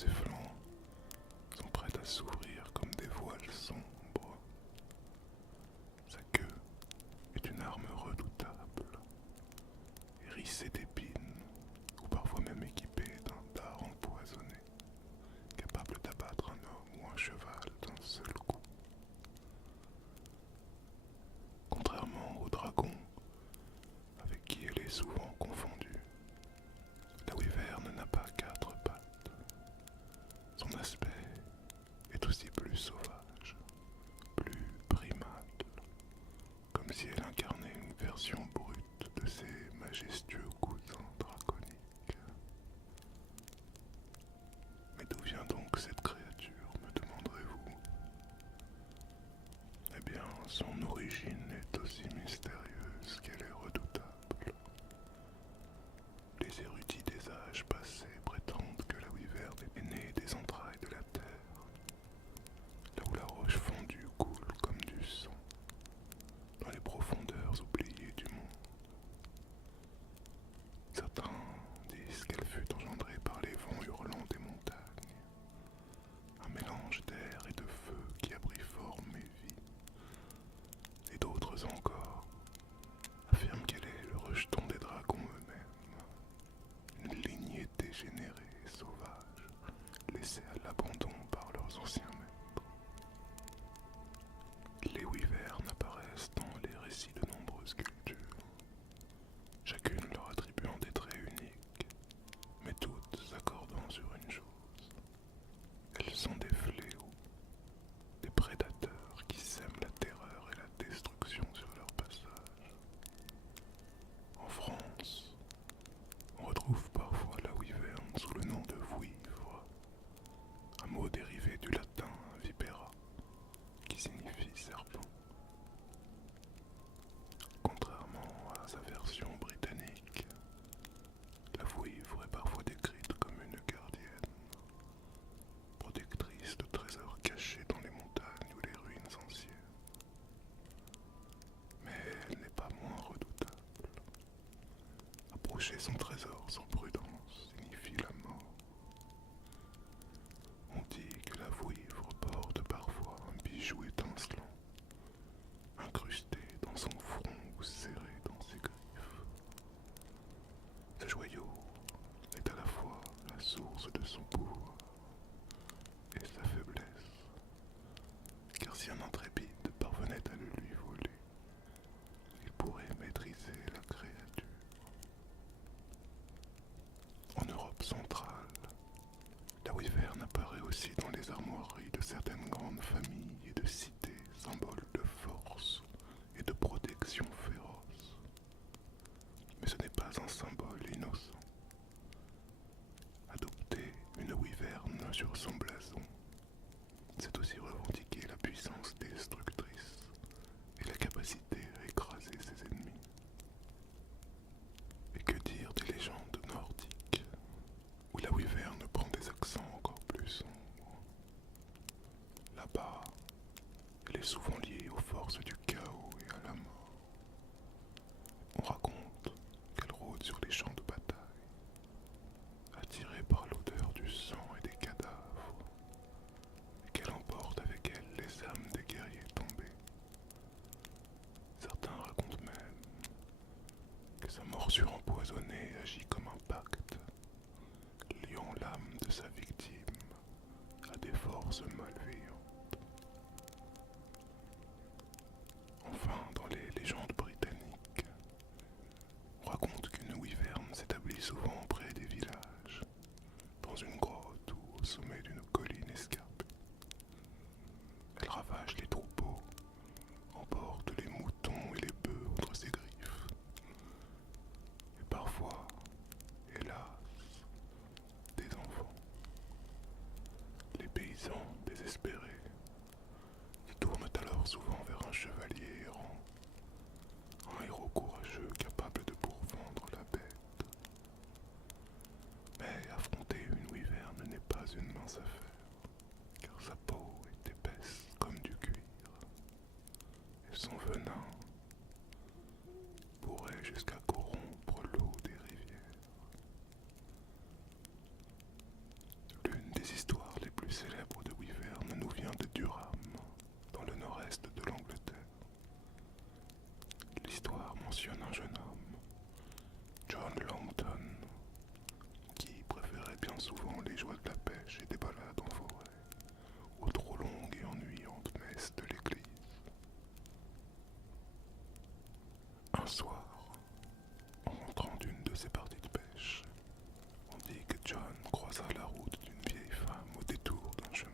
ses flancs sont prêtes à s'ouvrir comme des voiles sombres. Sa queue est une arme redoutable, hérissée d'épines, ou parfois même équipée d'un dard empoisonné, capable d'abattre un homme ou un cheval d'un seul coup. Contrairement au dragon, avec qui elle est souvent confondue, la wyverne n'a pas 4 pattes. Son aspect est aussi plus sauvage, plus primal, comme si elle incarnait une version brute de ses majestueux cousins draconiques. Mais d'où vient donc cette créature, me demanderez-vous? Eh bien, son origine est aussi mystérieuse qu'elle est redoutable. Les érudits des âges passés prétendent que la wyverne est née des entrailles de la terre, là où la roche fondue coule comme du sang, dans les profondeurs oubliées du monde. Certains disent qu'elle fut engendrée par les vents hurlants des montagnes, un mélange d'air et de feu qui a pris forme et vie. Et d'autres encore affirment qu'elle est le rejeton des dragons eux-mêmes, une lignée dégénérée et sauvage, laissée à l'abandon par leurs anciens maîtres. Les wyvernes apparaissent dans les récits de nombreuses cultures, chacune leur attribuant des traits uniques, mais toutes s'accordant sur une chose: elles sont des fléaux, des prédateurs qui sèment la terreur et la destruction sur leur passage. En France, on retrouve parfois la wyverne sous le nom de vouivre, un mot dérivé du latin vipera, qui signifie serpent. Contrairement à sa version britannique, la vouivre est parfois décrite comme une gardienne, protectrice de trésors cachés dans les montagnes ou les ruines anciennes. Mais elle n'est pas moins redoutable. Approcher son trésor sans prudence signifie la mort. On dit que la vouivre porte parfois un bijou étincelant, incrusté dans son front ou serré dans ses griffes. Ce joyau est à la fois la source de son pouvoir et sa faiblesse, car si un intrépide parvenait à le lui voler, il pourrait maîtriser la créature. En Europe centrale, la wyverne apparaît aussi dans les armoiries de certaines grandes familles et de cités, symboles de force et de protection féroce. Mais ce n'est pas un symbole innocent. Adopter une wyverne sur son blason, c'est aussi revendiquer la puissance destructrice et la capacité à écraser ses ennemis. Et que dire des légendes nordiques, où la wyverne prend des accents encore plus sombres? Là-bas, elle est souvent liée souvent les joies de la pêche et des balades en forêt, aux trop longues et ennuyantes messes de l'église. Un soir, en rentrant d'une de ces parties de pêche, on dit que John croisa la route d'une vieille femme au détour d'un chemin.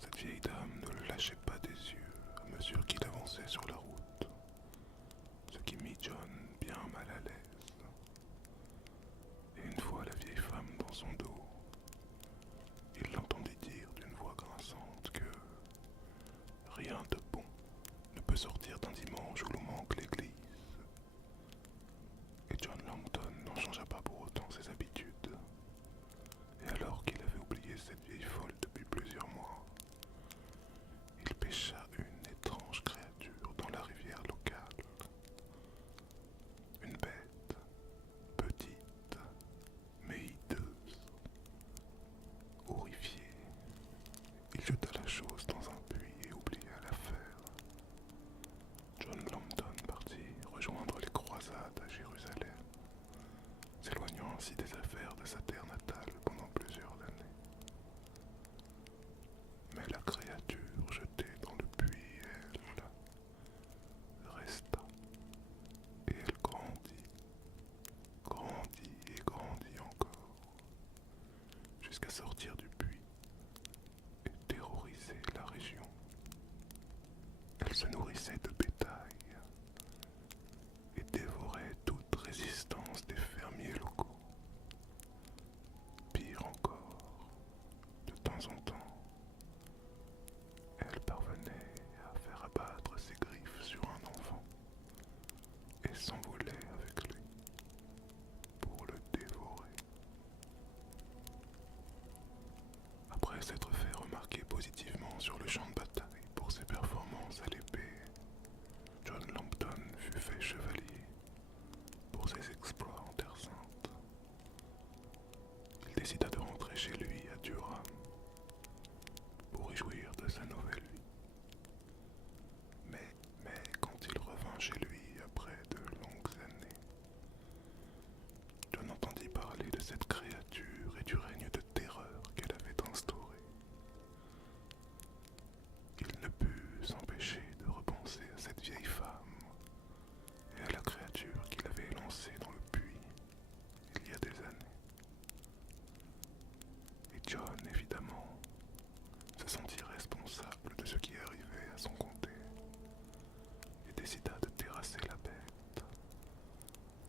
Cette vieille dame ne le lâchait pas des yeux à mesure qu'il avançait sur la route, ce qui mit John bien mal à l'aise. Et une fois la vieille femme dans son dos, il l'entendit dire d'une voix grinçante que rien de bon ne peut sortir d'un dimanche où l'on manque l'église. Et John Langton n'en changea pas pour autant ses habitudes. Et alors qu'il avait oublié cette vieille folle depuis plusieurs mois, il pêcha une étrange créature dans la rivière locale. Une bête, petite, mais hideuse. Horrifié, il jeta la chose dans un puits et oublia l'affaire. John Langton partit rejoindre les croisades à Jérusalem, s'éloignant ainsi des affaires de sa terre natale pendant plusieurs années. Mais la créature jetée dans le puits, elle, resta, et elle grandit, grandit et grandit encore, jusqu'à sortir du puits et terroriser la région. Elle se nourrissait de bétail et dévorait toute résistance des fermiers locaux. Pire encore, de temps en temps, elle parvenait à faire abattre ses griffes sur un enfant et s'envolait avec lui pour le dévorer. Après s'être fait remarquer positivement sur le champ de bataille pour ses performances à l'épée, John Langton fut fait chevalier pour ses exploits en Terre Sainte. Il décida de rentrer chez lui à Durham pour y jouir de sa nouvelle vie. Mais quand il revint chez lui après de longues années, John entendit parler de cette créature et du règne de terreur qu'elle avait instauré. Il ne put s'empêcher de repenser à cette vieille femme et à la créature qu'il avait lancée dans le puits il y a des années. Et John, évidemment, se sentit responsable de ce qui arrivait à son comté et décida de terrasser la bête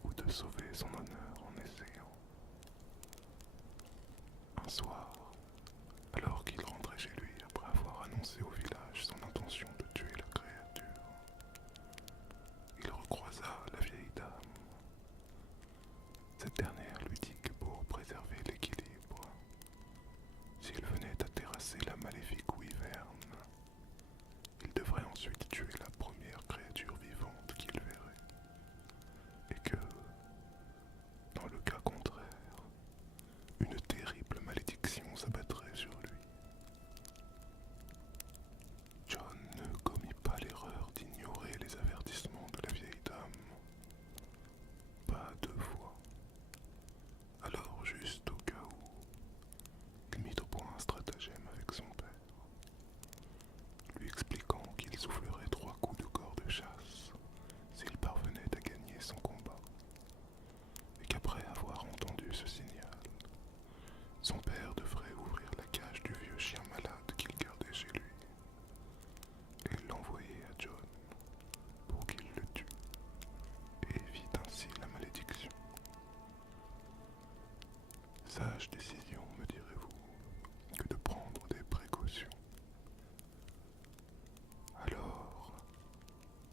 ou de sauver son honneur en essayant. Un soir, alors qu'il rentrait chez lui après avoir annoncé au village son intention de tuer la créature, il recroisa la vieille dame. Cette dernière lui dit que pour préserver l'équilibre, s'il venait à terrasser la maléfique wyvern, il devrait ensuite tuer la première créature vivante qu'il verrait, et que, dans le cas contraire, une terrible malédiction s'abattrait sur lui. John ne commit pas l'erreur d'ignorer les avertissements de la vieille dame. Pas deux fois. Alors, juste au cas où, il mit au point un stratagème avec son père, lui expliquant qu'il soufflerait 3 coups de cor de chasse s'il parvenait à gagner son combat, et qu'après avoir entendu ce signal, son père devrait ouvrir la cage du vieux chien malade qu'il gardait chez lui et l'envoyer à John pour qu'il le tue et évite ainsi la malédiction. Sage décision, me direz-vous, que de prendre des précautions. Alors,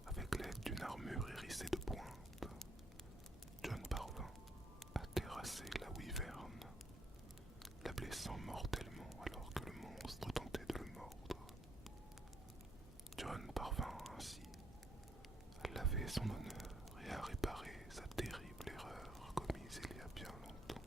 avec l'aide d'une armure hérissée de pointe, John parvint à terrasser la wyvern, la blessant mortellement alors que le monstre tentait de le mordre. John parvint ainsi à laver son honneur et à réparer sa terrible erreur commise il y a bien longtemps.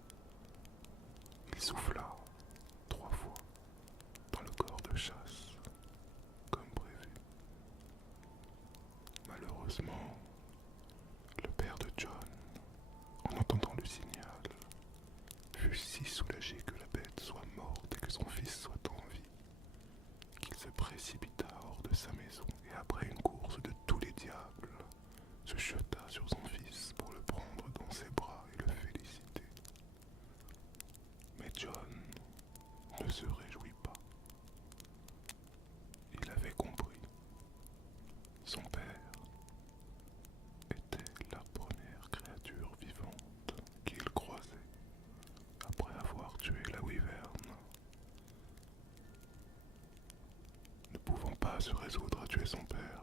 se résoudre à tuer son père.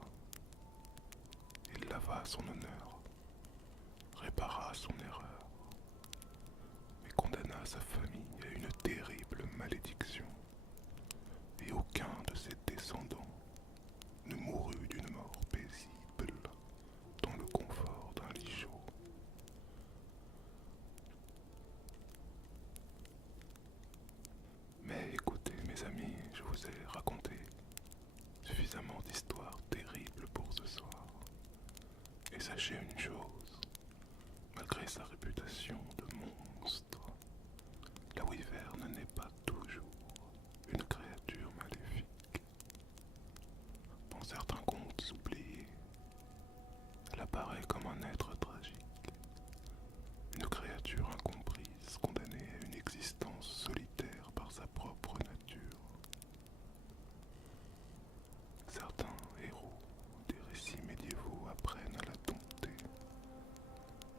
Il lava son honneur, répara son erreur, et condamna sa famille à une terrible malédiction. Et aucun de ses descendants ne mourut d'une mort paisible dans le confort d'un lit chaud. Mais écoutez mes amis, je vous ai raconté suffisamment d'histoires terribles pour ce soir. Et sachez une chose, malgré sa réputation de monstre, la wyverne n'est pas toujours une créature maléfique. Dans certains contes oubliés, elle apparaît comme un être tragique, une créature incomprise, condamnée à une existence solitaire par sa propre nature. Certains héros des récits médiévaux apprennent à la dompter,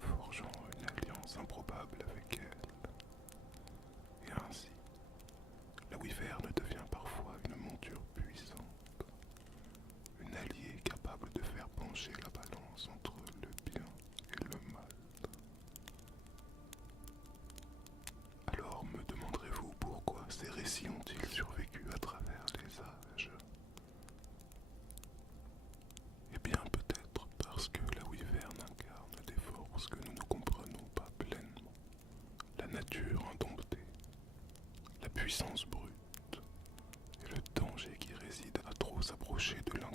forgeant une alliance improbable avec elle. Et ainsi, la wyverne devient parfois une monture puissante, une alliée capable de faire pencher la balance entre le bien et le mal. Alors me demanderez-vous pourquoi ces récits ont-ils survécu à travers les âges? Eh bien peut-être parce que la wyverne incarne des forces que nous ne comprenons pas pleinement. La nature indomptée, la puissance brute et le danger qui réside à trop s'approcher de l'un